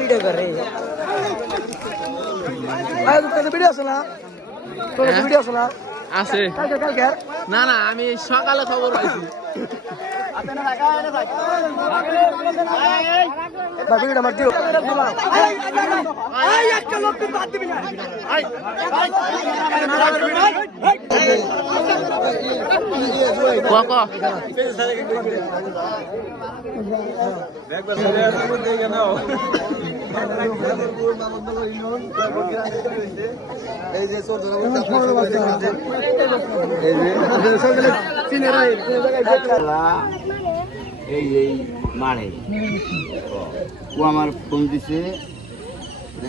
video করে video আছে না তোর ভিডিও আছে না আছে না না আমি সকালে খবর পাইছি ভিডিওটা আমার দিও এই এই মানে ও আমার ফোন দিছে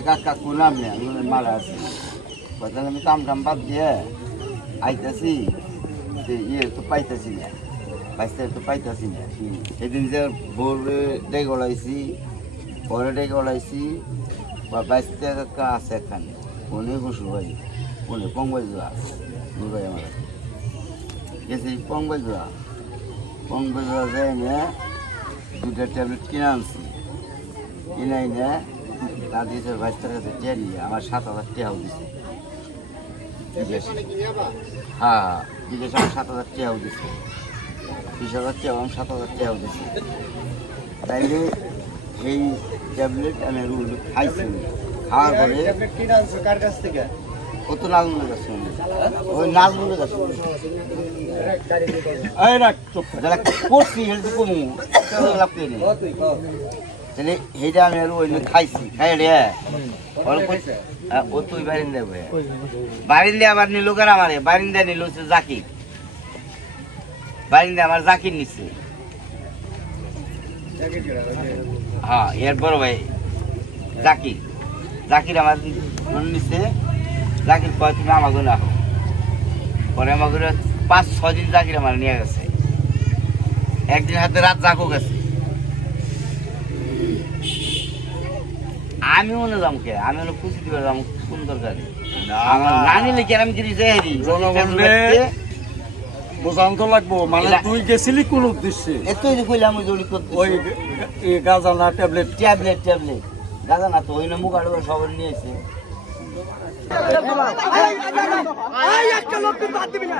কাকা কোলাম না মারা আছে তাহলে আমি কাম টাম বাদ দিয়ে আইতাছি ইয়ে তো পাইতাছি না বাইসটা তো পাইতাছি না সেদিন যে ভোরে ডেকে ওলাইছি পরে ডেকে ওলাইছি বা 22 টাকা আছে এখানে ফোনে বসু ভাই ফোনে পঙ্গল যাওয়া ভাই আমার গেছি পঙ্গল যাওয়া যায় না দুটা ট্যাবলেট কিনে আনছি কিনাই না তা দিয়েছে 22 টাকা চেরি আমার 7,000 টাকাও দিছে হ্যাঁ বিদেশে আমার 7,000 টাকাও দিছে 20,000 টাকা আমার 7,000 টাকাও দিছে তাইলে এই ট্যাবলেট আমি খাইছি খাওয়ার পরে কার কাছ থেকে কত নাজমুলের কাছে ওই নাজমুলের কাছে যারা করছি হেলতে কমু লাভ করে তাহলে সেইটা আমি আর ওই খাইছি খাই রে ও তুই বারিন্দা বারিন্দা আবার নিল কার আমারে বারিন্দা নিল হচ্ছে জাকির বারিন্দা আমার জাকির নিচ্ছে হ্যাঁ এর বড় ভাই জাকির আমার নিচ্ছে জাকির কয় তুমি আমাকে না হোক পরে আমাকে 5-6 দিন জাকির আমার নিয়ে গেছে একদিন হাতে রাত জাগো গেছে আমি মনে যাম কে আমি হলো খুশি দিবে যাম সুন্দর গাড়ি না নিলে কি আমি যদি যাই বোঝান তো লাগবো মানে তুই গেছিলি কোন উদ্দেশ্যে এতই কইলাম ওই জড়ি করতে ওই গাঁজা না ট্যাবলেট গাঁজা না তো ওই না মুখ আড়ে সবাই নিয়েছে একটা লোক বাদ দিবি না